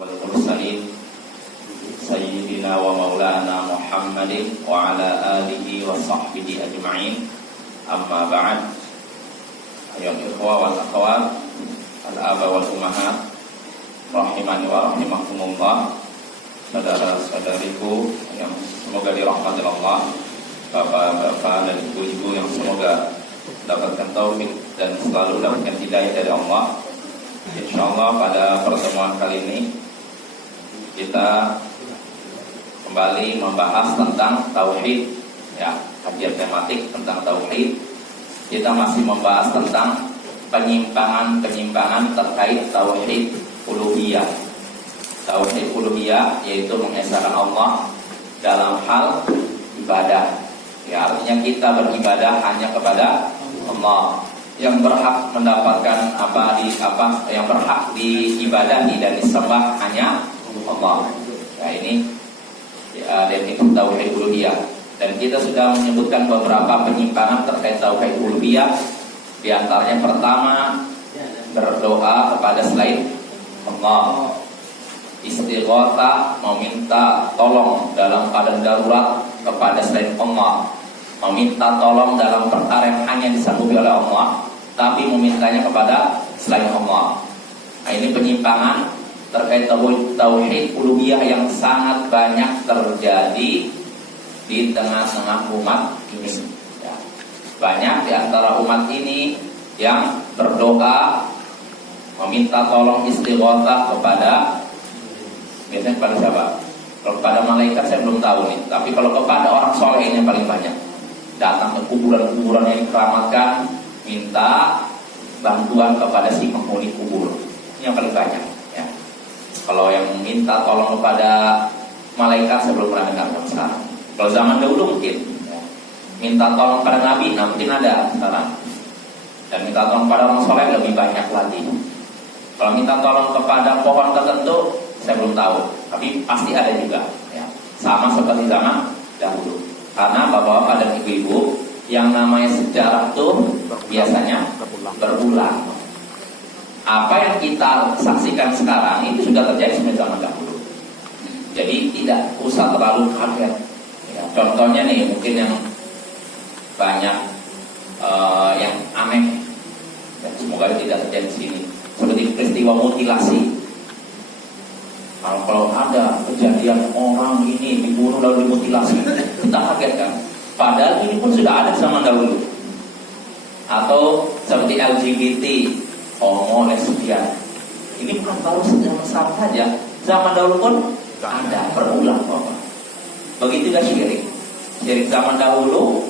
Al-Mursalin Sayyidina wa maulana Muhammadin wa ala alihi wa sahbihi ajma'in. Amma ba'd. Ayyuhal ikhwa wal akhwat, al-aba wal ummahat, rahimani wa rahimakumullah. Saudara-saudariku yang semoga dirahmati Allah, bapak-bapak dan ibu-ibu yang semoga dapatkan taufik dan selalu dapatkan hidayah dari Allah. Insyaallah pada pertemuan kali ini kita kembali membahas tentang tauhid, ya, kajian tematik tentang tauhid. Kita masih membahas tentang penyimpangan terkait tauhid uluhiyah. Tauhid uluhiyah yaitu mengesahkan Allah dalam hal ibadah. Ya, artinya kita beribadah hanya kepada Allah yang berhak mendapatkan yang berhak diibadahi dan disembah hanya Allah. Nah, ini definisi tauhid uluhiyah. Dan kita sudah menyebutkan beberapa penyimpangan terkait tauhid uluhiyah. Di antaranya pertama, berdoa kepada selain Allah. Istighatsah, meminta tolong dalam keadaan darurat kepada selain Allah. Meminta tolong dalam perkara yang hanya disanggupi oleh Allah, tapi memintanya kepada selain Allah. Nah, ini penyimpangan terkait tauhid uluhiyah yang sangat banyak terjadi di tengah-tengah umat ini. Ya. Banyak di antara umat ini yang berdoa meminta tolong istighatsah biasanya kepada siapa? Kalau kepada malaikat saya belum tahu nih, tapi kalau kepada orang soleh ini yang paling banyak. Datang ke kuburan-kuburan yang dikeramatkan, minta bantuan kepada si penghuni kubur. Ini yang paling banyak, ya. Kalau yang minta tolong kepada malaikat saya belum pernah dengar sekarang. Kalau zaman dahulu mungkin, ya. Minta tolong pada nabi, nah mungkin ada sekarang. Dan minta tolong pada orang soleh lebih banyak lagi. Kalau minta tolong kepada pohon tertentu saya belum tahu, tapi pasti ada juga, ya. Sama seperti zaman dahulu. Karena bapak-bapak dan ibu-ibu, yang namanya sejarah tuh biasanya berulang. Apa yang kita saksikan sekarang itu sudah terjadi sejak zaman dahulu. Jadi tidak usah terlalu kaget, ya. Contohnya nih, mungkin yang banyak yang aneh, dan semoga tidak terjadi di sini, seperti peristiwa mutilasi. Kalau ada kejadian orang ini dibunuh lalu dimutilasi, kita kaget kan? Padahal ini pun sudah ada zaman dahulu. Atau seperti LGBT, homo, lesbian. Ini bukan baru zaman sekarang saja, zaman dahulu pun ada, berulang Bapak. Begitu juga syirik. Syirik zaman dahulu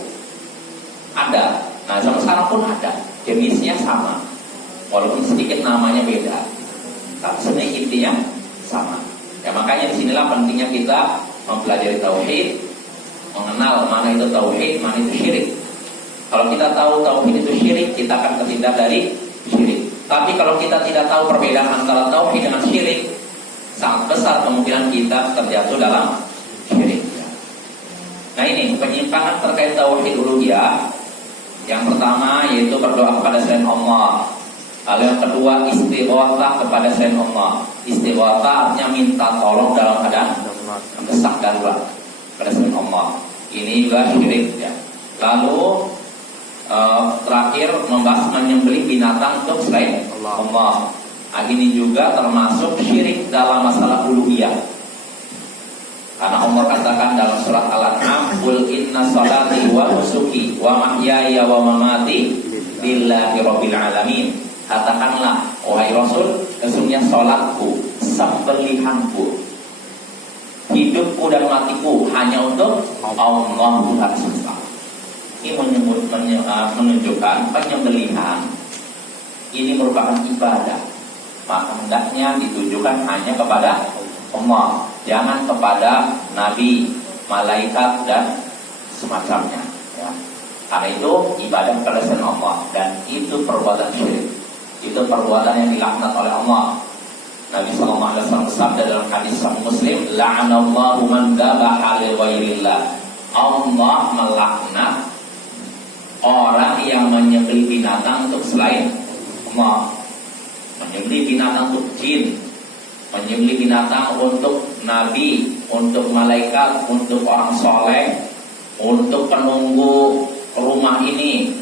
ada. Nah, zaman sekarang pun ada. Jenisnya sama, walaupun sedikit namanya beda, tapi sebenarnya intinya sama. Ya, makanya disinilah pentingnya kita mempelajari tauhid, mengenal mana itu tauhid, mana itu syirik. Kalau kita tahu tauhid itu syirik, kita akan terhindar dari syirik. Tapi kalau kita tidak tahu perbedaan antara tauhid dengan syirik, sangat besar kemungkinan kita terjatuh dalam syirik. Nah, ini penyimpangan terkait tauhid uluhiyah. Yang pertama yaitu berdoa kepada selain Allah. Lalu yang kedua, istighatsah kepada selain Allah. Istighatsah artinya minta tolong dalam keadaan mendesak darurat kepada selain Allah. Ini juga syirik, ya. Lalu terakhir membahas menyembelih binatang untuk selain Allah. Nah, ini juga termasuk syirik dalam masalah uluhiyah. Karena Allah katakan dalam surat Al-An'am, "Qul inna sholati wa nusuki wa mahyaya wa mamati lillahi rabbil alamin." Katakanlah, wahai Rasul, sesungguhnya sholatku, sembelihanku, hidupku dan matiku hanya untuk Allah Tuhan semesta. Ini menunjukkan penyembelihan ini merupakan ibadah. Maka hendaknya ditujukan hanya kepada Allah, jangan kepada nabi, malaikat dan semacamnya, ya. Karena itu ibadah kepada selain Allah, dan itu perbuatan syirik. Itu perbuatan yang dilaknat oleh Allah. Nabi SAW bersabda dalam hadis Sahih Muslim, "La'anallahu man dzabaha li ghairillah." Allah melaknat orang yang menyembelih binatang untuk selain Allah. Menyembelih binatang untuk jin, menyembelih binatang untuk nabi, untuk malaikat, untuk orang soleh, untuk penunggu rumah ini,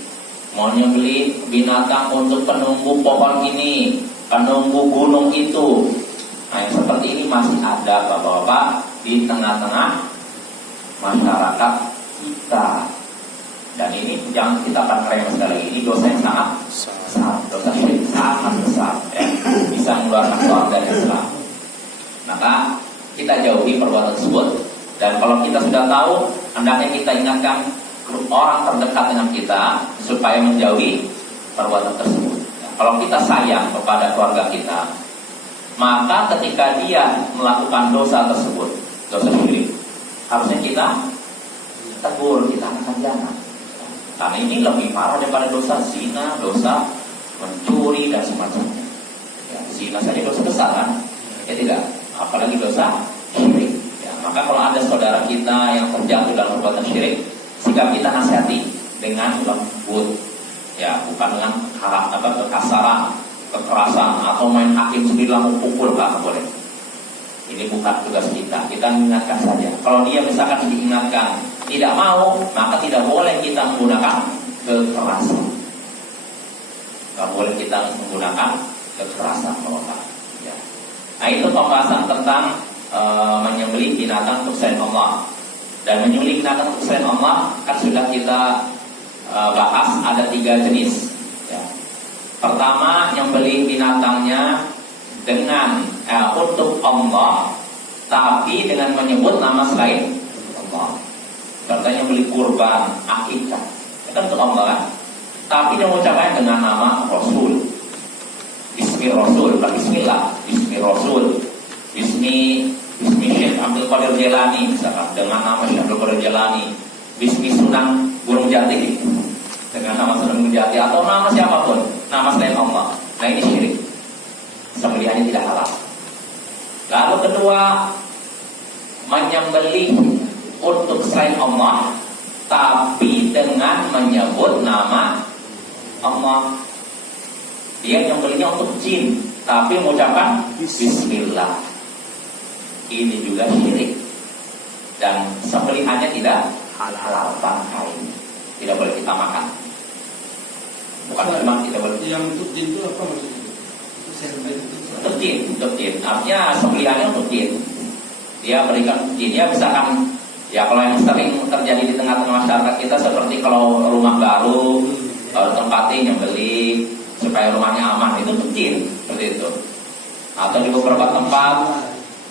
menyembelih binatang untuk penunggu pohon ini, penunggu gunung itu. Nah, yang seperti ini masih ada bapak-bapak di tengah-tengah masyarakat kita. Dan ini jangan kita akan remeh sekali lagi. Ini dosa yang sangat besar, dosa syirik sangat besar, ya. Bisa mengeluarkan seorang dari Islam. Maka kita jauhi perbuatan tersebut. Dan kalau kita sudah tahu, hendaknya kita ingatkan orang terdekat dengan kita supaya menjauhi perbuatan tersebut. Ya, kalau kita sayang kepada keluarga kita, maka ketika dia melakukan dosa tersebut, dosa syirik, harusnya kita tegur, kita akan jangan. Karena ini lebih parah daripada dosa zina, dosa mencuri dan semacamnya. Ya, zina saja dosa besar kan? Ya tidak, apalagi dosa syirik. Ya, maka kalau ada saudara kita yang terjatuh dalam perbuatan syirik, sikap kita nasihati dengan lembut. Ya, bukan dengan kekasaran, kekerasan atau main hakim sendiri langsung pukul, nggak boleh. Ini bukan tugas kita. Kita mengingatkan saja. Kalau dia misalkan diingatkan tidak mau, maka tidak boleh kita menggunakan kekerasan. Tidak boleh kita menggunakan kekerasan, bapak. Ya. Nah, itu pembahasan tentang menyembelih binatang untuk selain Allah. Dan menyembelih binatang untuk selain Allah kan sudah kita bahas ada 3 jenis. Ya. Pertama, menyembelih binatangnya dengan untuk Allah, tapi dengan menyebut nama selain Allah. Contohnya beli kurban, akikah, itu kan untuk Allah kan? Tapi dia mengucapkan dengan nama Rasul, Bismi Rasul, bukan Bismillah, Bismi Rasul, Bismi Syekh Abdul Qadir Jailani, misalkan dengan nama Syekh Abdul Qadir Jailani, Bismi Sunan Gunung Jati, dengan nama Sunan Gunung Jati, atau nama siapapun, nama selain Allah. Nah, ini syirik, sembelihannya tidak halal. Lalu kedua, menyembelih untuk selain Allah, tapi dengan menyebut nama Allah. Dia menyembelihnya untuk jin, tapi mengucapkan Bismillah. Ini juga syirik. Dan sembelihannya tidak halal, bangkai, tidak boleh kita makan. Bukan memang tidak boleh. Yang untuk jin itu apa maksudnya? Untuk jin, artinya sembelihannya untuk jin. Dia berikan jin, dia misalkan, ya kalau yang sering terjadi di tengah-tengah masyarakat kita seperti kalau rumah baru, kalau tempatin nyembeli supaya rumahnya aman, itu untuk jin, seperti itu. Atau di beberapa tempat,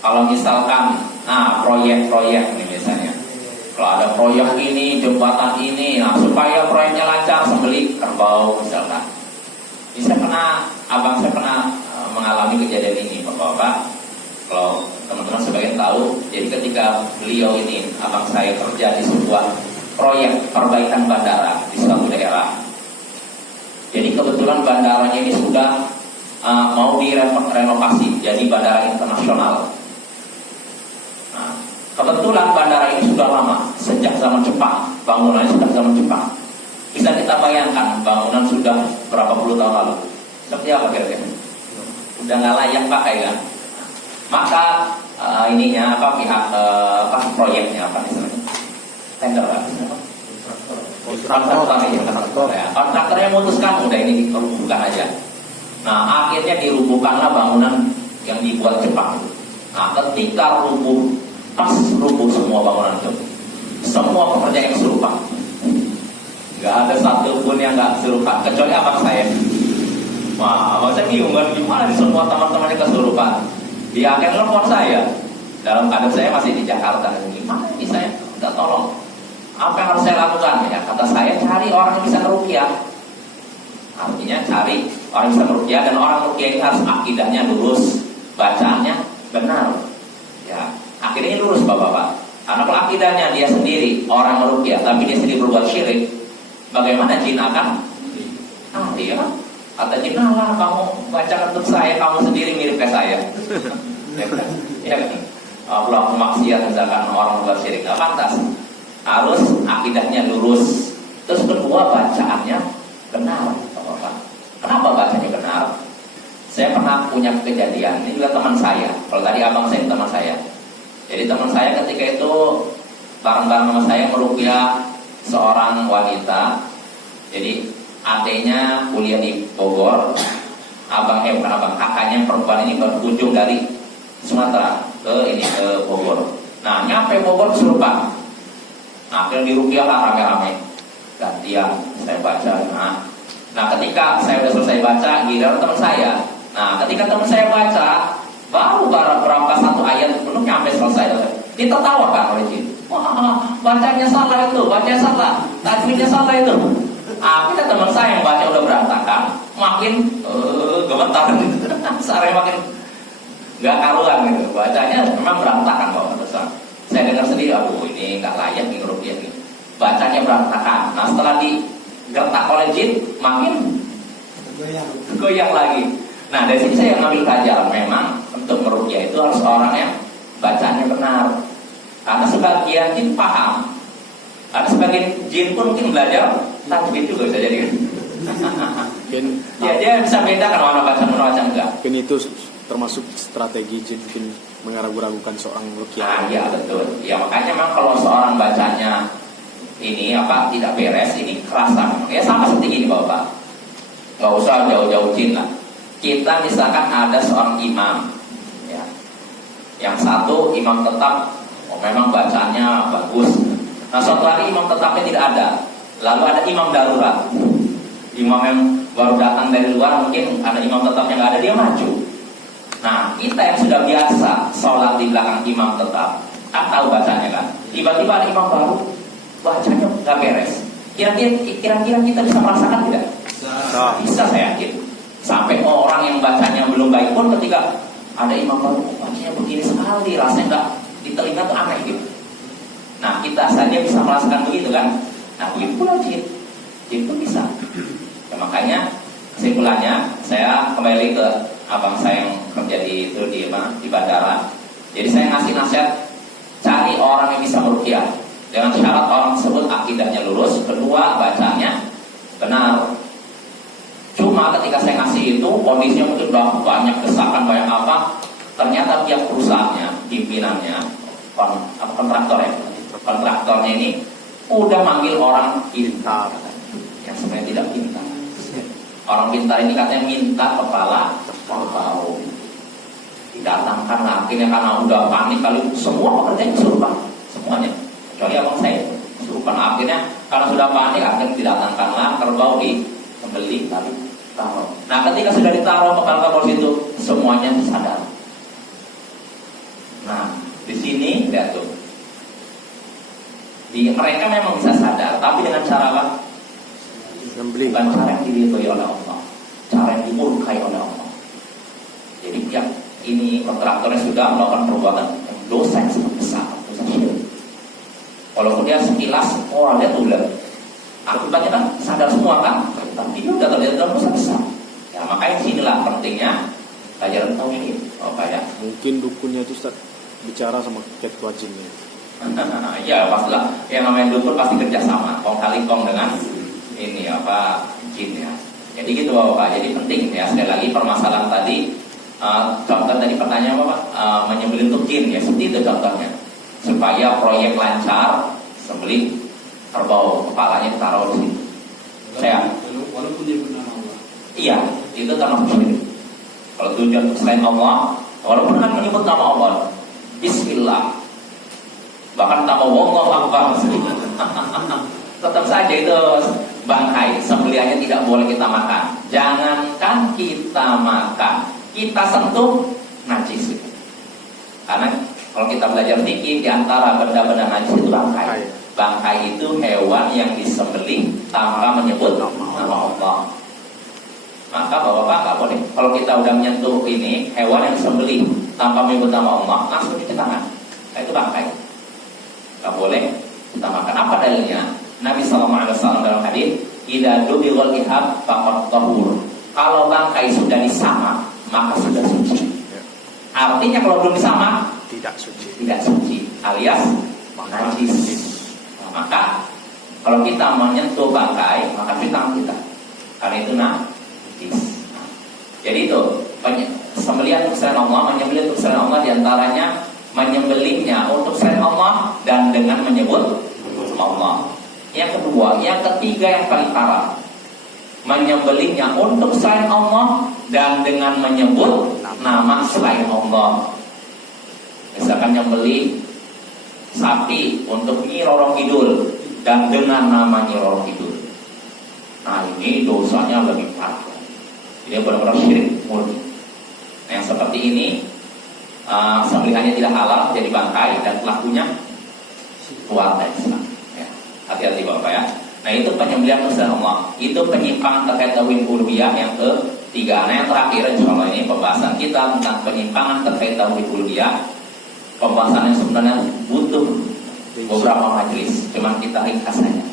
kalau misalkan, proyek nih misalnya, kalau ada proyek ini, jembatan ini, supaya proyeknya lancar, sembeli kerbau misalkan. Abang saya pernah mengalami kejadian ini, bapak-bapak. Kalau teman-teman sebagian tahu, jadi ketika beliau ini, abang saya kerja di sebuah proyek perbaikan bandara di suatu daerah. Jadi kebetulan bandaranya ini sudah mau direnovasi, jadi bandara internasional. Nah, kebetulan bandara ini sudah lama, sejak zaman Jepang, bangunannya sudah zaman Jepang. Bisa kita bayangkan bangunan sudah berapa puluh tahun lalu, seperti apa kira-kira? Udah nggak layak pakai kan? Maka pihak proyeknya apa istilahnya? Tender apa? Kontraktornya memutuskan udah ini dirubuhkan aja. Nah, akhirnya dirubuhkanlah bangunan yang dibuat Jepang. Nah, ketika pas rubuh semua bangunan itu, semua pekerja yang kesurupan. Gak ada satu pun yang gak kesurupan, kecuali abang saya. Wah, abang saya bingung kan, gimana nih semua teman-temannya kesurupan. Dia akan telepon saya, dalam keadaan saya masih di Jakarta. Gimana ini saya? Minta tolong. Apa yang harus saya lakukan? Ya, kata saya, cari orang yang bisa ngeruqyah. Artinya cari orang yang bisa ngeruqyah, dan orang ngeruqyah ini harus akidahnya lurus, bacaannya benar. Ya, akidahnya lurus, bapak-bapak. Karena kalau akidahnya dia sendiri orang ngeruqyah, tapi dia sendiri berbuat syirik, bagaimana jin akan? Dia kata jin, lah kamu bacakan untuk saya, kamu sendiri mirip kayak saya. Ya kan? Allah maksiat misalkan orang berbuat syirik, nggak pantas. Harus akidahnya lurus. Terus kedua, bacaannya benar, bapak. Kenapa bacanya benar? Saya pernah punya kejadian, ini juga teman saya. Kalau tadi abang saya teman saya. Jadi teman saya ketika itu bareng-bareng sama saya merupiah seorang wanita. Jadi adiknya kuliah di Bogor, kakaknya perempuan ini berkunjung dari Sumatera ke Bogor. Nah, nyampe Bogor kesurupan. Nah, akhirnya dirupiah lah rame-rame. Gantian saya baca. Nah, ketika saya udah selesai baca, giliran teman saya. Nah, ketika teman saya baca, baru berapa satu ayat belum nyampe selesai. Dia tertawa kan oleh jin. Wah, bacanya salah itu, bacanya salah, tajwidnya salah itu. Akhirnya teman saya yang baca udah berantakan, makin gemetar, saranya makin nggak karuan gitu. Bacanya memang berantakan kok besar. Saya dengar sendiri, aduh ini nggak layak nih rupiah nih. Bacanya berantakan. Nah, setelah digertak oleh jin, makin goyang lagi. Nah, dari sini saya ngambil pelajaran, memang untuk meruqyah itu harus orang yang bacanya benar. Karena sebagian jin paham, karena sebagian jin pun mungkin belajar tajwid juga bisa jadi. Dia bisa bedakan mana baca mana baca enggak. Mungkin itu termasuk strategi jin mungkin meragu-ragukan seorang ruqyah. Iya betul. Ya makanya memang kalau seorang bacanya ini tidak beres, ini kerasa. Ya sama seperti ini Bapak. Nggak usah jauh-jauh jin lah. Kita misalkan ada seorang imam, ya, yang satu imam tetap, memang bacanya bagus. Nah, suatu hari imam tetapnya tidak ada, lalu ada imam darurat, imam yang baru datang dari luar, mungkin ada imam tetapnya nggak ada, dia maju. Nah, kita yang sudah biasa sholat di belakang imam tetap, kan tahu bacanya kan, tiba-tiba ada imam baru, bacanya nggak beres. Kira-kira kita bisa merasakan tidak? Bisa, saya yakin. Sampai orang yang bacanya belum baik pun ketika ada imam baru, bacanya begini sekali, rasanya nggak di telinga tuh aneh gitu. Nah, kita saja bisa merasakan begitu kan. Nah, begitu pula jin pun bisa. Ya, makanya kesimpulannya saya kembali ke abang saya yang kerja di bandara. Jadi saya ngasih nasihat, cari orang yang bisa meruqyah dengan syarat orang tersebut akidahnya lurus, kedua bacanya benar. Cuma ketika saya ngasih itu kondisinya mungkin udah banyak desakan, banyak apa, ternyata pihak perusahaannya, pimpinannya, kontraktornya ini udah manggil orang pintar, yang sebenarnya tidak pintar. Orang pintar ini katanya minta kepala tahu. Didatangkan akhirnya karena udah panik kali semua pekerjaan kesurupan semuanya. Kecuali abang saya kesurupan, akhirnya karena sudah panik akhirnya didatangkanlah kerbau dikembali tadi. Nah, ketika sudah ditaruh kepala situ, semuanya sadar. Nah, di sini lihat tuh. Mereka memang bisa sadar, tapi dengan cara apa? Bukan cara yang diridhoi oleh Allah, cara yang dimurkai oleh Allah. Jadi pihak ini kontraktornya sudah melakukan perbuatan dosa yang sangat besar, dosa syirik. Walaupun dia sekilas, dia tuh lihat. Akibatnya kan sadar semua kan, tapi dia udah terjadi dalam dosa besar. Ya makanya sinilah pentingnya pelajaran tauhid. Mungkin dukunnya itu Ustaz bicara sama ketua jinnya. Ya pastilah, yang namanya dukun pasti kerjasama, kong kali kong dengan ini jin ya. Jadi gitu Bapak. Jadi penting ya, sekali lagi permasalahan tadi, contoh tadi pertanyaan Bapak, menyembelih untuk jin ya, seperti itu contohnya. Supaya proyek lancar, sembelih kerbau, kepalanya ditaruh di sini. Walaupun dia bernama Allah. Iya, itu termasuk syirik. Kalau tujuan selain Allah, walaupun kan menyebut nama Allah, Bismillah, bahkan nama Wallahu Akbar, tetap saja itu bangkai. Sembelihannya tidak boleh kita makan. Jangankan kita makan, kita sentuh najis. Karena kalau kita belajar fikih, di antara benda-benda najis itu bangkai. Bangkai itu hewan yang disembelih tanpa menyebut nama Allah. Maka bapak-bapak nggak boleh. Kalau kita udah menyentuh ini hewan yang disembelih tanpa menyebut nama Allah, langsung cuci tangan. Nah, itu bangkai. Nggak boleh kita makan. Apa dalilnya? Nabi SAW dalam hadis, "Idza dubighal ihab faqad tahur." Kalau bangkai sudah disamak, maka sudah suci. Artinya kalau belum disamak, tidak suci, alias najis. Maka kalau kita menyentuh bangkai, maka cuci tangan kita, karena itu najis. Jadi itu sembelihan untuk selain Allah, menyembelih untuk selain Allah diantaranya menyembelihnya untuk selain Allah dan dengan menyebut Allah. Yang kedua, yang ketiga yang paling parah, menyembelihnya untuk selain Allah dan dengan menyebut nama selain Allah. Misalkan nyembelih sapi untuk Nyi Roro Kidul dan dengan nama Nyi Roro Kidul. Nah ini dosanya lebih parah. Ini benar-benar syirik murni. Nah, yang seperti ini sembelihannya tidak halal, jadi bangkai dan pelakunya keluar dari Islam. Ya, hati-hati Bapak ya. Nah itu penyembelihan untuk Allah. Itu penyimpangan terkait tauhid uluhiyah yang ketiga. Nah yang terakhir insyaallah ini pembahasan kita tentang penyimpangan terkait tauhid uluhiyah. Pembahasan yang sebenarnya butuh beberapa majelis, cuman kita ringkas saja.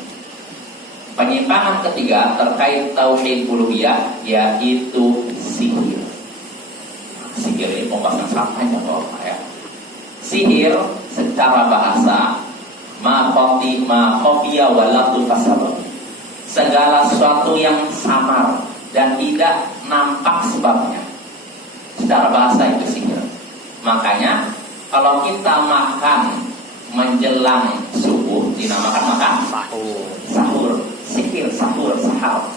Penyimpangan ketiga terkait tauhid uluhiyah yaitu sihir. Sihir ini pembahasan sampainya Bapak ya. Sihir secara bahasa ma khafiya wa la tufasabah. Segala sesuatu yang samar dan tidak nampak sebabnya. Secara bahasa itu sihir. Makanya kalau kita makan menjelang subuh dinamakan makan sahur. Sihir, sahur, sahur.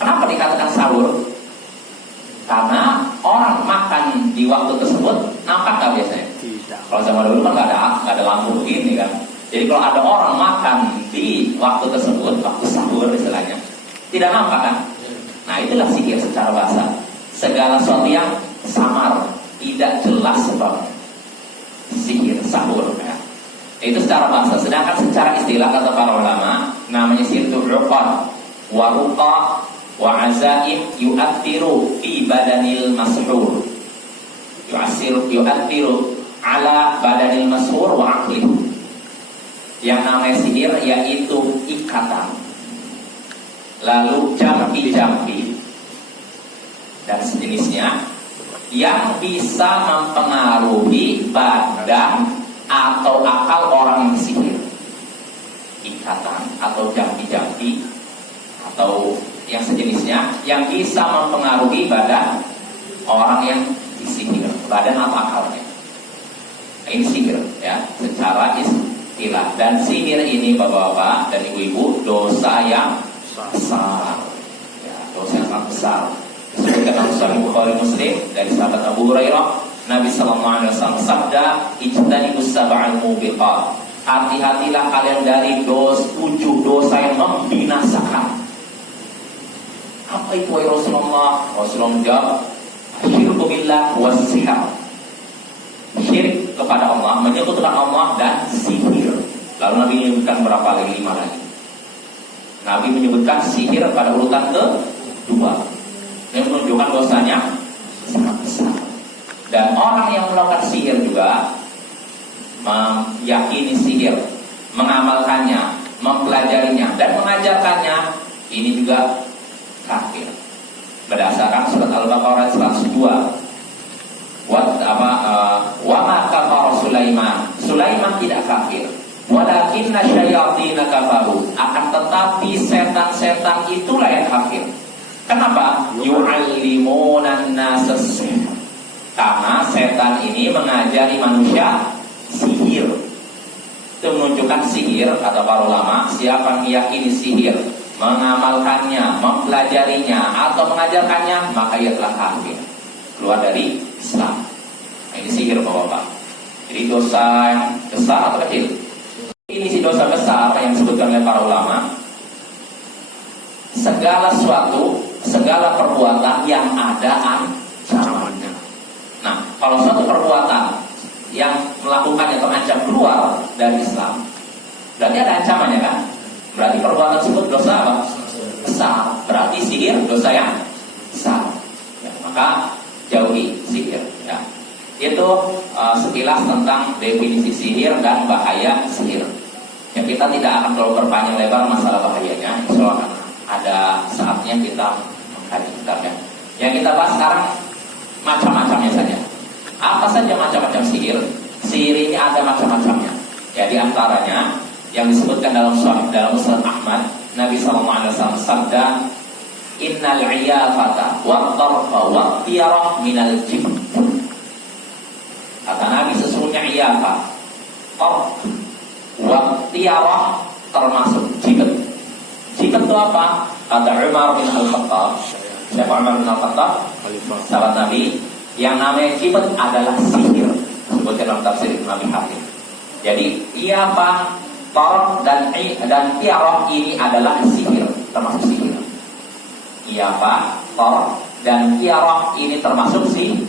Kenapa dikatakan sahur? Karena orang makan di waktu tersebut nampak nggak biasanya? Tidak. Kalau zaman dulu kan nggak ada lampu begini kan. Jadi kalau ada orang makan di waktu tersebut, waktu sahur istilahnya, tidak nampak kan? Nah itulah sihir secara bahasa. Segala sesuatu yang samar, tidak jelas sebabnya. Sihir, sahur ya. Itu secara bahasa. Sedangkan secara istilah kata para ulama, namanya sihir itu uqad, wa ruqa, wa azaim yu'athiru fi badanil mashur. Yu'athiru ala badanil mashur wa aqlih. Yang namanya sihir yaitu ikatan, lalu jampi-jampi dan sejenisnya yang bisa mempengaruhi badan atau akal orang yang sihir. Ikatan atau jampi-jampi atau yang sejenisnya yang bisa mempengaruhi badan orang yang disihir, badan atau akalnya. Ini sihir ya, secara istilah. Dan sihir ini bapak-bapak dan ibu-ibu dosa yang besar ya, dosa yang sangat besar. Disebutkan dalam Sahih Bukhari Muslim dari sahabat Abu Hurairah, Nabi sallallahu alaihi wasallam sabda, "Ijtanibus sab'al mubiqat." Hati-hatilah kalian dari 7 dosa yang membinasakan. Apa itu ya Rasulullah? Rasulullah menjawab, "Asyirku billah was sihr." Syirik kepada Allah, menyekutukan Allah dan sihir. Lalu Nabi menyebutkan berapa lagi? 5 lagi. Nabi menyebutkan sihir pada urutan ke-2. Yang menunjukkan dosanya sangat besar. Dan orang yang melakukan sihir juga meyakini sihir, mengamalkannya, mempelajarinya dan mengajarkannya, ini juga kafir. Berdasarkan surat Al-Baqarah 102. Wa ma kafara Sulaiman. Sulaiman tidak kafir. Walakinna syayatin kafaru. Akan tetapi setan-setan itulah yang kafir. Kenapa? Yu'allimunan nasa sihr. Karena setan ini mengajari manusia sihir. Itu menunjukkan sihir, kata para ulama, siapa yang meyakini sihir, mengamalkannya, mempelajarinya atau mengajarkannya, maka ia telah kafir, keluar dari Islam. Nah, ini sihir bapak-bapak. Jadi dosa yang besar atau kecil? Ini si dosa besar yang disebutkan oleh para ulama. Segala sesuatu, segala perbuatan yang ada ancamannya. Nah, kalau suatu perbuatan yang melakukannya terancam keluar dari Islam, berarti ada ancamannya kan? Berarti perbuatan tersebut dosa apa? Besar. Berarti sihir dosa yang besar. Ya, maka jauhi sihir. Ya. Itu sekilas tentang definisi sihir dan bahaya sihir. Ya, kita tidak akan terlalu berpanjang lebar masalah bahayanya. Insya Allah ada saatnya kita mengkaji kitabnya. Yang kita bahas sekarang macam-macamnya saja. Apa saja macam-macam sihir? Sihir ini ada macam-macamnya. Ya, di antaranya yang disebutkan dalam Musnad Ahmad, Nabi SAW sabda, innal iyafata wa tarfa wa tiyarah minal jinn. Kata Nabi, sesungguhnya iyafah, tarf, wa tiyarah termasuk jibat. Jibat itu apa? Kata Umar bin Al-Khattab. Siapa Umar bin Al-Khattab? Khalifah. Sahabat Nabi. Yang namanya jibat adalah sihir. Sebutkan dalam tafsir Nabi Hakim. Jadi iyafah, tarf dan tiyarah ini adalah sihir, termasuk sihir. Iyafah, tarf dan tiyarah ini termasuk sihir.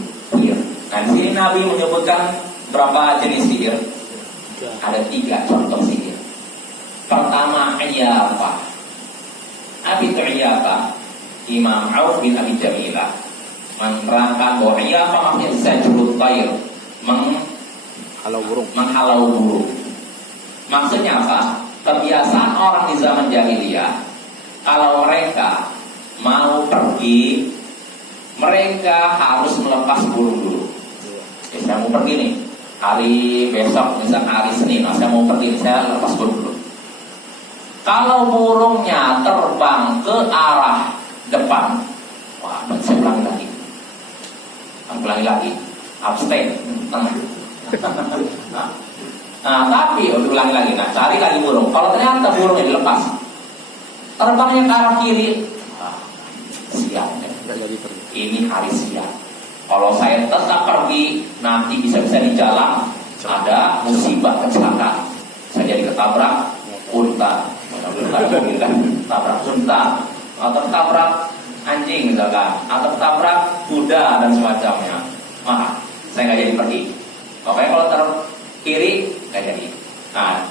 Nah, di sini Nabi menyebutkan berapa jenis sihir? Ada 3 contoh sihir. Pertama, iyafah. Apa itu iyafah? Imam Auf bin Abi Jamilah menerangkan bahwa iyafah maksudnya zajrut tayr, menghalau burung. Maksudnya apa? Kebiasaan orang di zaman jahiliyah, kalau mereka mau pergi, mereka harus melepas burung dulu. Saya mau pergi nih, hari besok, misalnya hari Senin, saya mau pergi, saya lepas burung dulu. Kalau burungnya terbang ke arah depan, wah, saya ulangi lagi, abstain, tengah. Nah, tapi ulangi lagi. Nah, cari lagi burung. Kalau ternyata burungnya dilepas, terbangnya ke arah kiri, siap. Ini hari siap. Kalau saya tetap pergi, nanti bisa-bisa di jalan ada musibah kecelakaan. Saya jadi ketabrak unta, tabrak unta, atau tabrak anjing misalkan, atau tabrak kuda dan semacamnya. Maka saya nggak jadi pergi. Pokoknya kalau taruh kiri nggak jadi. Nah,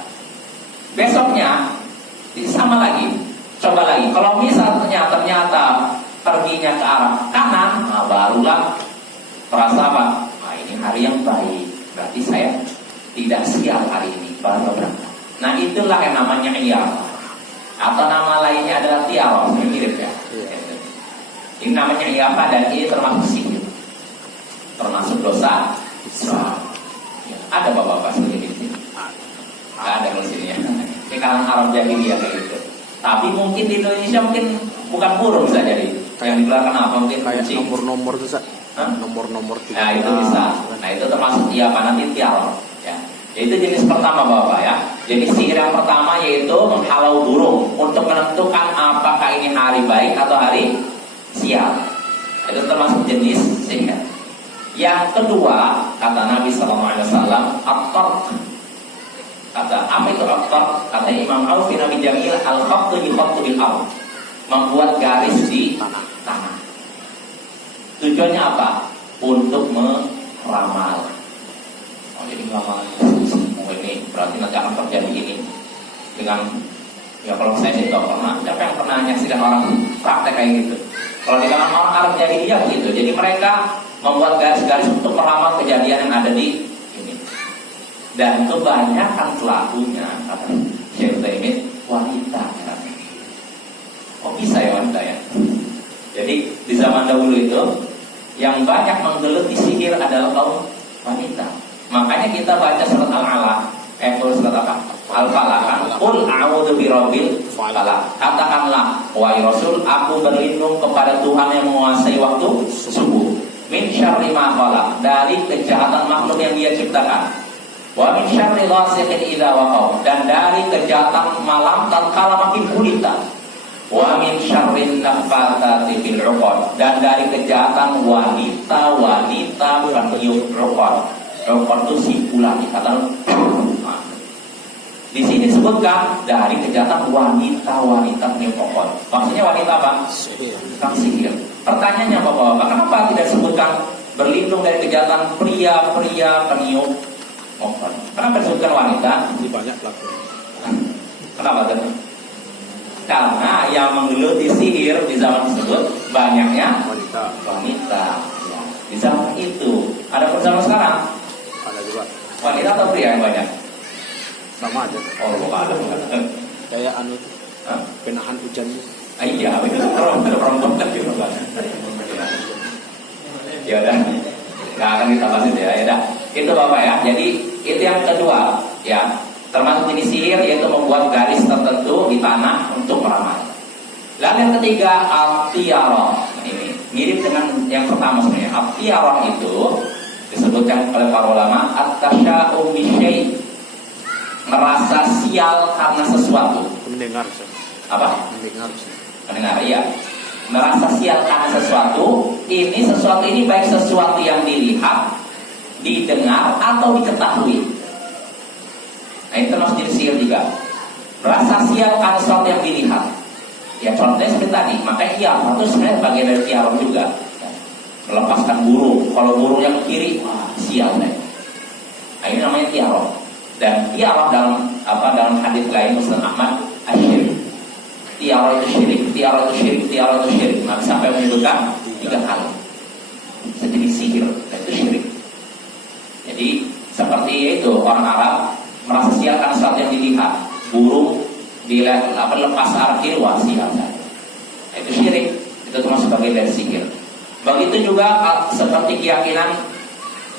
besoknya sama lagi, coba lagi. Kalau misalnya ternyata perginya ke arah kanan, nah barulah merasa apa? Nah, ini hari yang baik. Berarti saya tidak siap hari ini, baru berangkat. Nah, itulah yang namanya iyafah. Atau nama lainnya adalah tiyarah, mirip ya. Ini namanya iyafah dan ini termasuk sihir, termasuk dosa. Ya, ada bapak-bapak seperti ini. Ada di sini ya. Ini kalangan Arab jahiliyah kayak gitu. Tapi mungkin di Indonesia mungkin bukan burung bisa jadi. Yang dikeluarkan apa? Mungkin kayak kucing. nomor-nomor itu, nomor-nomor. Nah, itu bisa. Nah, itu termasuk iyafah, nanti tiyarah. Ya. Itu jenis pertama bapak ya. Jadi sihir yang pertama yaitu menghalau burung untuk menentukan apakah ini hari baik atau hari sial. Itu termasuk jenis sihir. Yang kedua, kata Nabi SAW, at-tarq. Kata apa itu at-tarq? Kata Imam Auf bin Abi Jamil, al-khattu yukhattu bil ardh, membuat garis di tanah. Tujuannya apa? Untuk meramal. Oh, jadi meramal ini berarti nanti akan terjadi ini dengan, ya kalau saya sih tahu pernah. Siapa yang pernah menyaksikan orang praktek kayak gitu? Kalau di kalangan orang Arab jahiliyah begitu. Jadi mereka membuat garis-garis untuk meramal kejadian yang ada di ini. Dan kebanyakan pelakunya, kata Syekh Utsaimin, wanita. Oh, bisa ya wanita ya. Jadi di zaman dahulu itu yang banyak menggeluti sihir adalah kaum wanita. Makanya kita baca surat Al-Alaq, surat apa? Al-Falaq kan? Qul a'udzu birabbil falaq. Katakanlah, wahai Rasul, aku berlindung kepada Tuhan yang menguasai waktu subuh. Min syarri ma khalaq, dari kejahatan makhluk yang Dia ciptakan. Wa min syarri ghasiqin idza waqab, dan dari kejahatan malam tatkala makin gulita. Wa min syarrin naffatsati fil 'uqad, dan dari kejahatan wanita-wanita peniup 'uqad. 'Uqad itu simpulan kata. Di sini disebutkan dari kejahatan wanita-wanita peniup 'uqad. Maksudnya wanita apa? Tukang sihir. Pertanyaannya bapak-bapak, kenapa tidak disebutkan berlindung dari kejahatan pria-pria peniup 'uqad? Kenapa disebutkan wanita? Ini banyak pelaku. Kenapa tuh? Karena yang menggeluti sihir di zaman tersebut banyaknya wanita. Ya. Di zaman itu ada zaman sekarang. Ada juga. Wanita atau pria yang banyak? Sama aja. Oh, bukan. Kayak penahan hujan. Iya, itu perempuan kan gitu kan. Ya udah, nggak akan kita bahas itu ya. Ya udah, itu bapak ya. Jadi itu yang kedua ya. Termasuk jenis sihir yaitu membuat garis tertentu di tanah untuk meramal. Lalu yang ketiga al-tiyarah. Nah, ini mirip dengan yang pertama sebenarnya. Al-tiyarah itu disebutkan oleh para ulama at-tasya'um bisyai', merasa sial karena sesuatu. Mendengar, Ustaz. Apa? Mendengar, Ustaz. Mendengar, iya. Merasa sial karena sesuatu. Ini sesuatu ini baik sesuatu yang dilihat, didengar atau diketahui. Nah, itu termasuk jenis sihir juga. Merasa sial karena sesuatu yang dilihat. Ya contohnya seperti tadi. Makanya iya, itu sebenarnya bagian dari tiarah juga. Melepaskan burung. Kalau burungnya ke kiri, wah sial nih. Nah, ini namanya tiarah. Dan tiarah dalam hadis lain Muslim Ahmad asyirik. Tiarah itu syirik, tiarah itu syirik, tiarah itu syirik. Nah, sampai menyebutkan 3 kali. Sejenis sihir, dan itu syirik. Jadi seperti itu orang Arab merasa sial karena sesuatu yang dilihat. Burung lepas arah-kiri, wah sial. Nah, itu syirik. Itu termasuk bagian dari sihir. Begitu juga seperti keyakinan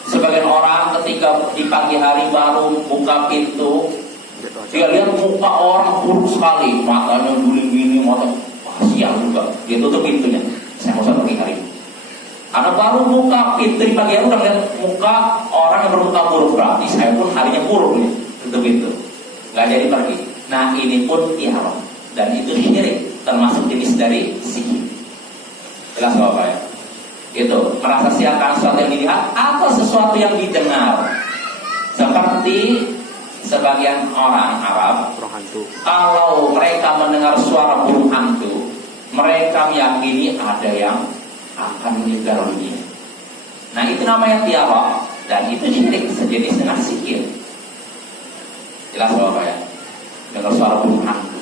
sebagian orang ketika di pagi hari baru buka pintu, dia lihat muka orang buruk sekali, matanya guling-guling, mata sial juga. Dia tutup pintunya. Saya mau pagi hari. Karena baru buka pintu di pagi hari udah lihat muka orang yang bermuka buruk, berarti saya pun harinya buruk nih. Tutup pintu, nggak jadi pergi. Nah ini pun tiarah dan itu syirik, termasuk jenis dari sihir. Jelas Bapak ya? Itu merasa sial karena sesuatu yang dilihat atau sesuatu yang didengar. Seperti sebagian orang Arab, kalau mereka mendengar suara burung hantu, mereka meyakini ada yang akan meninggal dunia. Nah itu namanya tiarah dan itu syirik, sejenis dengan sihir. Jelas Bapak ya? Dengar suara burung hantu.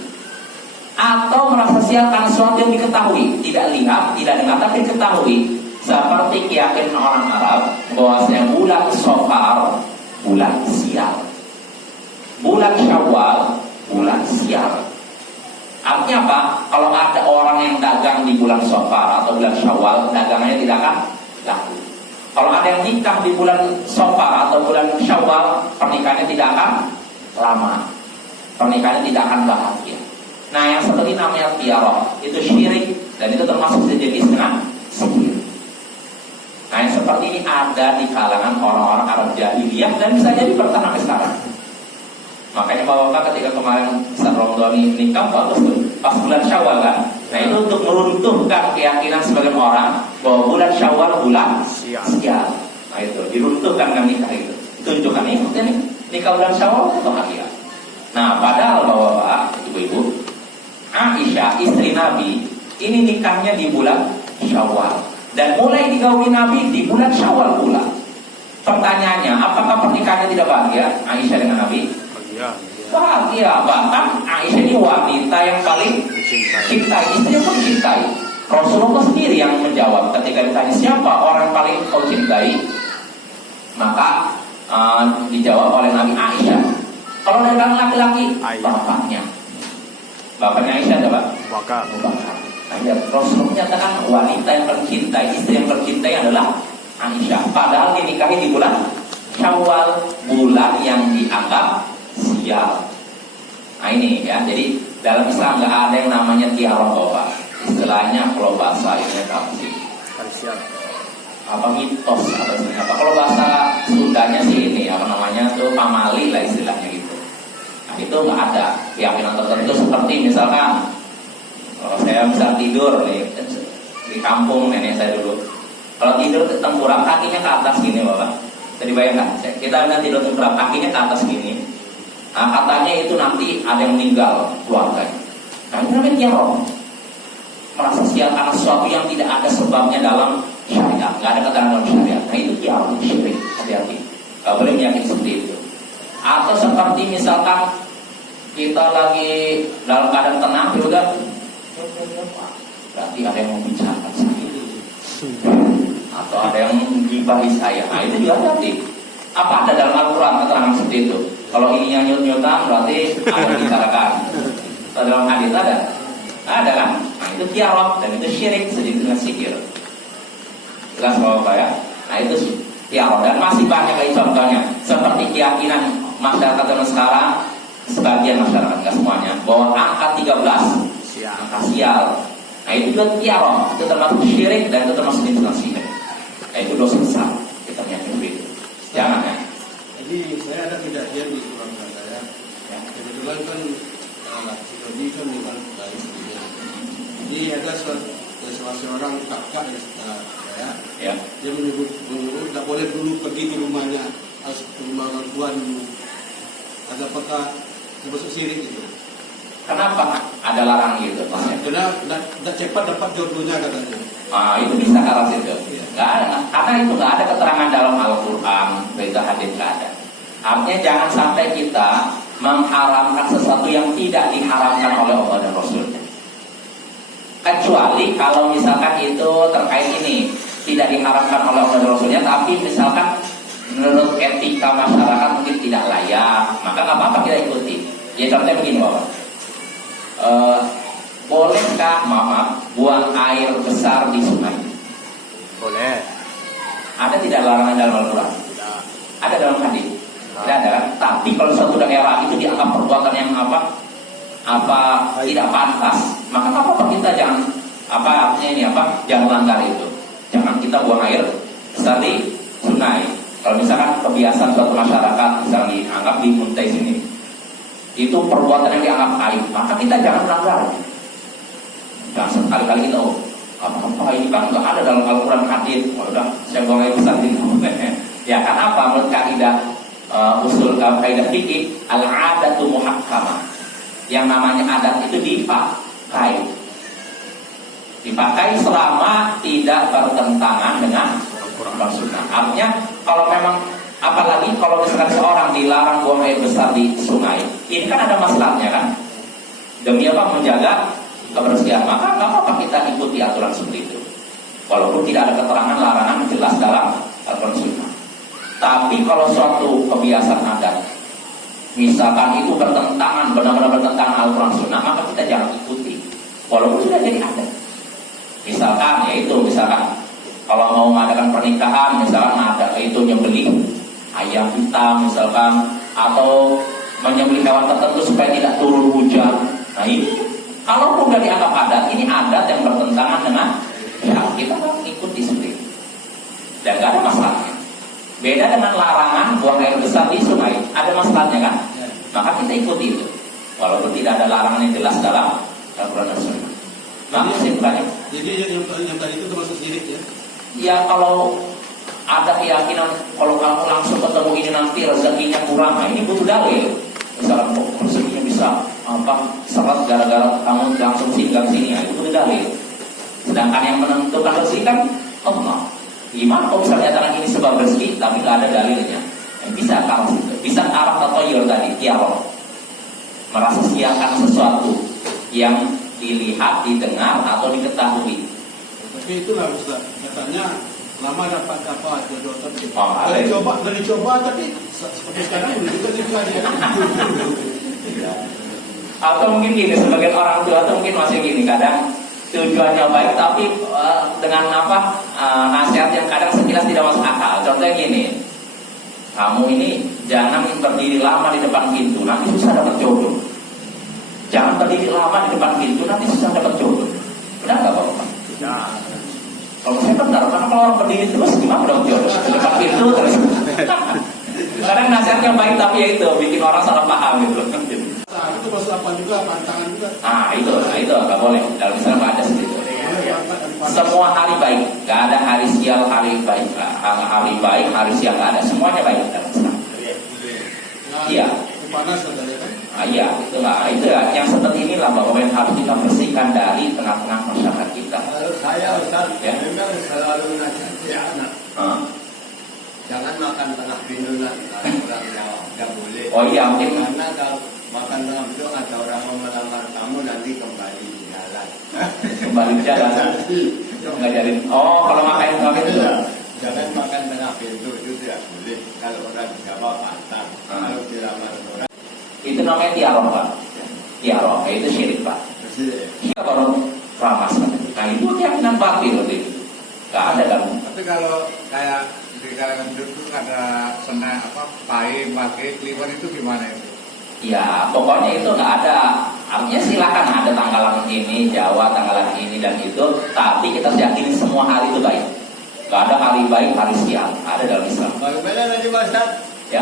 Atau merasa sial karena sesuatu yang diketahui, tidak lihat, tidak dengar, tapi diketahui. Seperti keyakinan orang Arab bahwasanya bulan Safar bulan sial, bulan Syawal bulan sial. Artinya apa? Kalau ada orang yang dagang di bulan Safar atau bulan Syawal, dagangannya tidak akan laku. Kalau ada yang nikah di bulan Safar atau bulan Syawal, pernikahannya tidak akan lama, pernikahannya tidak akan bahagia. Nah yang seperti namanya tiarah itu syirik dan itu termasuk sejenis dengan sihir. Nah yang seperti ini ada di kalangan orang-orang Arab jahiliyah dan bisa jadi bertahan sampai sekarang. Makanya Bapak ketika kemarin Ustaz Ramadan ini nikah bagus tuh, pas bulan Syawal kan. Nah itu untuk meruntuhkan keyakinan sebagian orang bahwa bulan Syawal bulan sial. Nah itu diruntuhkan dengan nikah itu. Tunjukkan ini buktinya nih, nikah bulan Syawal itu bahagia. Nah padahal Bapak, Ibu-ibu, Aisyah istri Nabi ini nikahnya di bulan Syawal. Dan mulai digauli Nabi di bulan Syawal pula. Pertanyaannya, apakah pernikahannya tidak bahagia Aisyah dengan Nabi? Bahagia. Bahkan Aisyah ini wanita yang paling cintai, istrinya pun cintai. Rasulullah sendiri yang menjawab ketika ditanya siapa orang yang paling kau cintai, maka dijawab oleh Nabi Aisyah. Kalau dari laki-laki, bapaknya. Bapaknya Aisyah siapa? Bakar. Ya, Rasul menyatakan wanita yang tercintai, istri yang tercintai adalah Aisyah. Padahal dinikahi di bulan Syawal, bulan yang dianggap sial. Nah ini ya, jadi dalam Islam nggak ada yang namanya tiarah Bapak. Istilahnya kalau bahasa ini apa sih? Apa mitos atau apa? Kalau bahasa Sundanya sih ini apa namanya tuh pamali lah istilahnya gitu. Nah itu nggak ada keyakinan tertentu seperti misalkan kalau saya bisa tidur nih di kampung nenek saya dulu. Kalau tidur tengkurap kakinya ke atas gini Bapak. Jadi bayangkan, kita nanti tidur tengkurap kakinya ke atas gini. Nah, katanya itu nanti ada yang meninggal keluarganya. Nah ini namanya tiarah. Merasa sial karena sesuatu yang tidak ada sebabnya dalam syariat, nggak ada keterangan dalam syariat. Nah itu tiarah, itu syirik. Hati-hati, nggak boleh meyakini seperti itu. Atau seperti misalkan kita lagi dalam keadaan tenang, udah berarti ada yang membicarakan saya atau ada yang menggibahi saya. Nah itu juga hati. Apa ada dalam Al-Quran keterangan seperti itu? Kalau ininya nyut-nyutan berarti ada yang membicarakan. Kalau dalam hadis ada? Ada kan? Nah itu tiarah dan itu syirik sejenis dengan sihir. Jelas Bapak ya? Nah itu tiarah dan masih banyak lagi contohnya. Seperti keyakinan masyarakat zaman sekarang, sebagian masyarakat, nggak semuanya, bahwa angka 13 Kasial. Nah itu juga tiarah, itu termasuk syirik dan itu termasuk instansi. Nah itu dosa besar kita menyakiti itu. Jangan ya. Jadi saya ada kejadian di keluarga saya. Ya. Kebetulan kan si Dodi kan memang dari istrinya. Jadi ada seorang kakak dari saya. Ya. Dia menyuruh tidak boleh dulu pergi ke rumahnya, harus ke rumah orang tua dulu. Ada apakah termasuk syirik itu? Kenapa ada larang gitu? Karena tidak cepat dapat jodohnya katanya. Ah, itu bisa kalau situ. Iya. Nggak ada, karena itu nggak ada keterangan dalam Al-Quran, berita hadis nggak ada. Artinya jangan sampai kita mengharamkan sesuatu yang tidak diharamkan oleh Allah dan Rasulnya. Kecuali kalau misalkan itu terkait ini tidak diharamkan oleh Allah dan Rasulnya, tapi misalkan menurut etika masyarakat mungkin tidak layak, maka nggak apa-apa kita ikuti. Ya contohnya begini Bapak. Bolehkah mama buang air besar di sungai? Boleh. Ada tidak larangan dalam Al-Quran? Tidak. Ada dalam hadis? Tidak ada kan? Tapi kalau suatu daerah itu dianggap perbuatan yang tidak pantas, maka apa kita jangan jangan langgar itu. Jangan kita buang air besar di sungai. Kalau misalkan kebiasaan suatu masyarakat misalnya dianggap di Muntai sini, itu perbuatan yang dianggap aib, maka kita jangan melanggar. Nah, sekali-kali itu apa ini kan nggak ada dalam Al-Quran hadis. Udah saya buang air besar di ya karena apa? Menurut kaidah usul kaidah fikih al-adatu muhakkamah. Yang namanya adat itu dipakai selama tidak bertentangan dengan Al-Quran Sunnah. Artinya kalau memang apalagi kalau misalkan seorang dilarang buang air besar di sungai, ini kan ada masalahnya kan? Demi apa? Menjaga kebersihan. Maka nggak apa-apa kita ikuti aturan seperti itu. Walaupun tidak ada keterangan larangan jelas dalam Al-Quran Sunnah. Tapi kalau suatu kebiasaan adat, misalkan itu bertentangan, benar-benar bertentangan Al-Quran Sunnah, maka kita jangan ikuti. Walaupun sudah jadi adat. Misalkan kalau mau mengadakan pernikahan, misalkan ada itu nyembelih ayam hitam misalkan, atau menyembelih hewan tertentu supaya tidak turun hujan. Nah ini kalau sudah dianggap adat, ini adat yang bertentangan dengan ya kita kan ikuti seperti itu. Dan gak ada masalahnya. Beda dengan larangan buang air besar di sungai, ada masalahnya kan? Maka kita ikuti itu. Walaupun tidak ada larangan yang jelas dalam Al-Quran dan Sunnah. Nah, kesimpulannya. Jadi yang tadi itu termasuk syirik ya? Ya kalau ada keyakinan kalau kamu langsung ketemu ini nanti rezekinya kurang, nah ini butuh dalil. Misalkan rezekinya bisa seret gara-gara kamu langsung singgah sini, itu butuh dalil. Sedangkan yang menentukan rezeki kan Allah. Gimana kalau bisa nyatakan ini sebab rezeki tapi nggak ada dalilnya? Yang bisa arah situ, bisa arah tatoyur tadi, tiarah, merasa siakan sesuatu yang dilihat, didengar atau diketahui. Tapi itulah Ustaz, katanya lama dapat apa jodoh tapi dari coba tapi seperti sekarang juga dia. Atau mungkin gini, sebagian orang tua atau mungkin masih gini, kadang tujuannya baik tapi dengan nasihat yang kadang sekilas tidak masuk akal. Contohnya gini, kamu ini jangan berdiri lama di depan pintu, nanti susah dapat jodoh. Jangan berdiri lama di depan pintu, nanti susah dapat jodoh. Benar nggak Bapak? Ya. Kalau saya benar, karena kalau orang berdiri terus gimana dapat jodoh? Di depan pintu terus. Kadang nasihatnya baik tapi ya itu bikin orang salah paham gitu. Nah, itu masuk apa juga, pantangan juga. Itu nggak boleh. Dalam Islam nggak ada segitu. Semua hari baik, nggak ada hari sial, hari baik, hari baik, hari sial nggak ada. Semuanya baik dalam Islam. Iya. Panas katanya kan? Iya, itu ya. Yang seperti inilah bahwa yang harus kita bersihkan dari tengah-tengah masyarakat kita. Kalau saya Ustaz, Ya. memang selalu nasihat anak. Jangan makan tengah pintu nanti orang Jawa, nggak boleh. Oh iya, mungkin Karena kalau makan tengah pintu ada orang mau melamar kamu nanti kembali jalan. kembali jalan ngajarin. Oh, kalau makan tengah pintu. Jangan makan tengah pintu itu tidak boleh. Kalau orang Jawa patah, kalau dilamar orang. Itu namanya tiarah Pak. Tiarah, itu syirik Pak. Kita baru ramas kan. Nah itu keyakinan batil itu. Gak ada dalam. Tapi kalau kayak di kalangan itu ada pakai, kliwon itu gimana itu? Ya pokoknya itu nggak ada Artinya silakan ada tanggalan ini, Jawa, tanggalan ini dan itu, tapi kita yakini semua hari itu baik. Gak ada hari baik, hari sial, ada dalam Islam. Bagaimana nanti Pak Ustaz? Ya.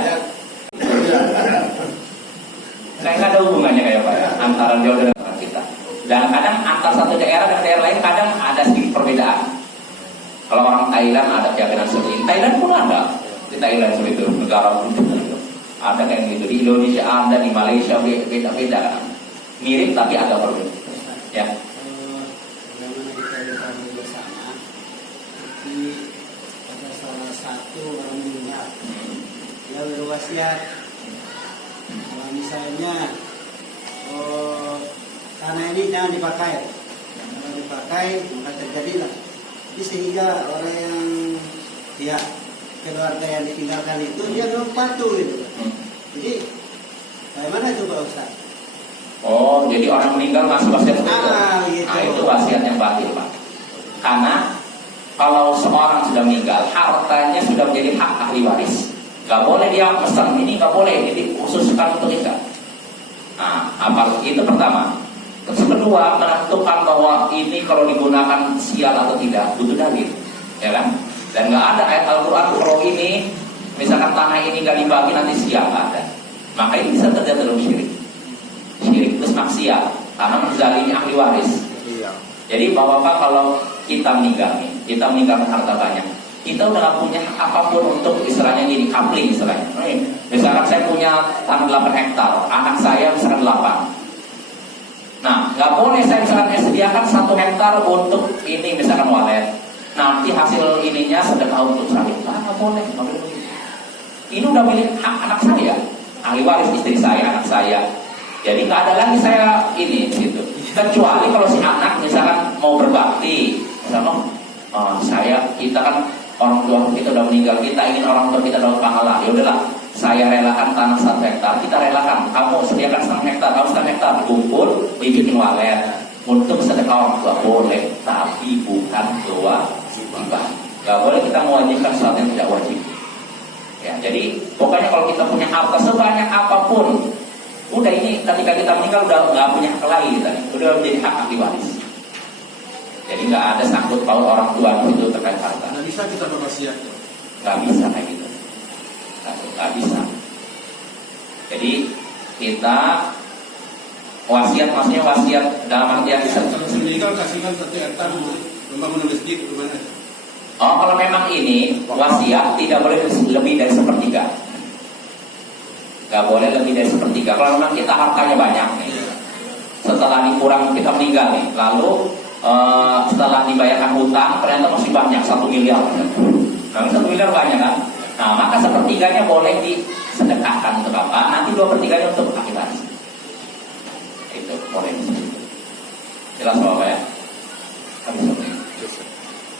Saya nggak ada hubungannya kayak Pak ya, antara Jawa dan kita. Dan kadang antar satu daerah dan daerah lain kadang ada sedikit perbedaan. Kalau orang Thailand ada keyakinan seperti ini, Thailand pun ada. Di Thailand seperti itu, negara pun itu. Ada kayak gitu. Di Indonesia ada, di Malaysia beda-beda. Mirip tapi agak berbeda. Ya. Bagaimana kita dipahami bersama, tapi ada salah satu orang meninggal, dia berwasiat, kalau misalnya tanah ini jangan dipakai, kalau dipakai maka terjadilah. Jadi sehingga orang yang keluarga yang ditinggalkan itu dia belum patuh gitu. Jadi bagaimana coba Ustaz? Oh, jadi orang meninggal masih wasiat itu. Gitu. Nah, itu wasiat yang batil, Pak. Karena kalau seorang sudah meninggal, hartanya sudah menjadi hak ahli waris. Gak boleh dia pesan ini, gak boleh ini khususkan untuk kita. Nah, apa itu pertama. Terus kedua, menentukan bahwa ini kalau digunakan sial atau tidak butuh dalil, ya kan? Dan nggak ada ayat Al-Quran kalau ini, misalkan tanah ini nggak dibagi nanti sial, nggak ada. Maka ini bisa terjadi dalam syirik. Syirik itu maksiat karena menzalimi ahli waris. Iya. Jadi bapak-bapak kalau kita meninggal nih, kita meninggalkan harta banyak, kita udah gak punya hak apapun untuk istilahnya gini, kapling istilahnya. Misalkan saya punya tanah 8 hektar, anak saya misalkan 8. Nah, nggak boleh saya misalkan sediakan 1 hektar untuk ini misalkan walet. Nanti hasil ininya sedekah untuk saya. Nggak boleh, nggak boleh. Ini udah milik hak anak saya, ahli waris istri saya, anak saya. Jadi nggak ada lagi saya ini gitu. Kecuali kalau si anak misalkan mau berbakti, misalkan kita kan orang tua kita udah meninggal, kita ingin orang tua kita dapat pahala. Ya udahlah, saya relakan tanah 1 hektar, kita relakan. Kamu sediakan 1 hektar, kamu 1 hektar, kumpul, bikin walet untuk sedekah orang tua boleh, tapi bukan kewajiban. Gak boleh kita mewajibkan sesuatu yang tidak wajib. Ya, jadi pokoknya kalau kita punya harta sebanyak apapun, udah ini ketika kita meninggal udah nggak punya hak lagi kita, udah menjadi hak ahli waris. Jadi nggak ada sangkut paut orang tua itu terkait harta. Nggak bisa kita berwasiat. Nggak bisa kayak gitu. Nggak bisa. Jadi kita wasiat maksudnya wasiat dalam artian Meninggal kasihkan 1 hektar untuk membangun masjid gimana? oh kalau memang ini wasiat tidak boleh lebih dari 1/3. Gak boleh lebih dari 1/3. Kalau memang kita hartanya banyak nih, setelah dikurang kita meninggal nih, lalu setelah dibayarkan hutang ternyata masih banyak 1 miliar. Nah 1 miliar banyak kan? Nah maka 1/3-nya boleh disedekahkan untuk apa? Nanti 2/3-nya untuk akibat. Itu boleh. Jelas Bapak ya? Habis ini.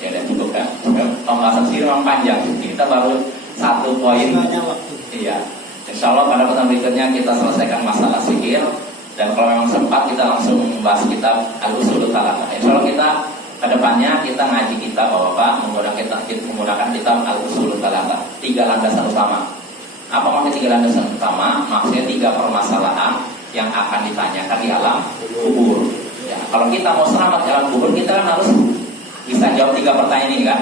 Ya dan cukup kan? Pembahasan sini memang panjang. Kita baru 1 poin. Iya. Insya Allah pada pertemuan berikutnya kita selesaikan masalah sihir. Dan kalau memang sempat kita langsung membahas kitab Al-Usulul Thalathah. Insya Allah kita kedepannya kita ngaji kita Bapak menggunakan kitab Al-Usulul Thalathah. 3 landasan utama. Apa maksudnya 3 landasan utama? Maksudnya 3 permasalahan yang akan ditanyakan di alam kubur. Ya, kalau kita mau selamat di alam kubur kita kan harus bisa jawab 3 pertanyaan ini kan.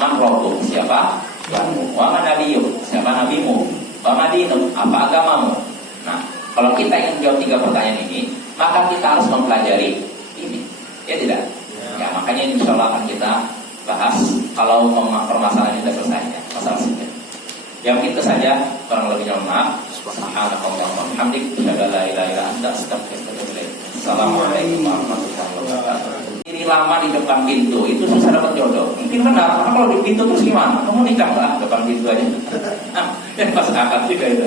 Man Rabbuk, siapa? Tuhanmu. Wa man nabiyyu, siapa nabimu? Wa ma dinuk, apa agamamu? Nah, kalau kita ingin jawab 3 pertanyaan ini, maka kita harus mempelajari ini. Ya tidak? Ya, makanya insya Allah akan kita bahas kalau permasalahan ini sudah selesai ya, masalah sihir. Yang itu saja, kurang lebihnya maaf. Subhanallahumma wa bihamdika, asyhadu an la ilaha illa anta, astaghfiruka wa atubu ilaik. Assalamualaikum warahmatullahi wabarakatuh. Ini lama di depan pintu, itu susah dapat jodoh. Mungkin benar, karena kalau di pintu terus gimana? Kamu nikah lah depan pintu aja. Ya pas akad juga itu.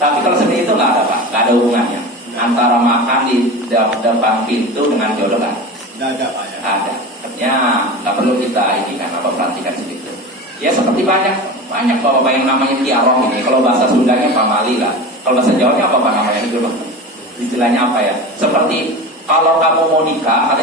Tapi kalau seperti itu nggak ada Pak, nggak ada hubungannya antara makan di depan pintu dengan jodoh kan? Nggak ada Pak ya? Ada. Artinya nggak perlu kita ini kan apa perhatikan sedikit. Ya seperti banyak bapak-bapak yang namanya kiaroh ini. Kalau bahasa Sundanya pamali lah. Kalau bahasa Jawanya apa namanya itu? Istilahnya apa ya? Seperti kalau kamu mau nikah, ada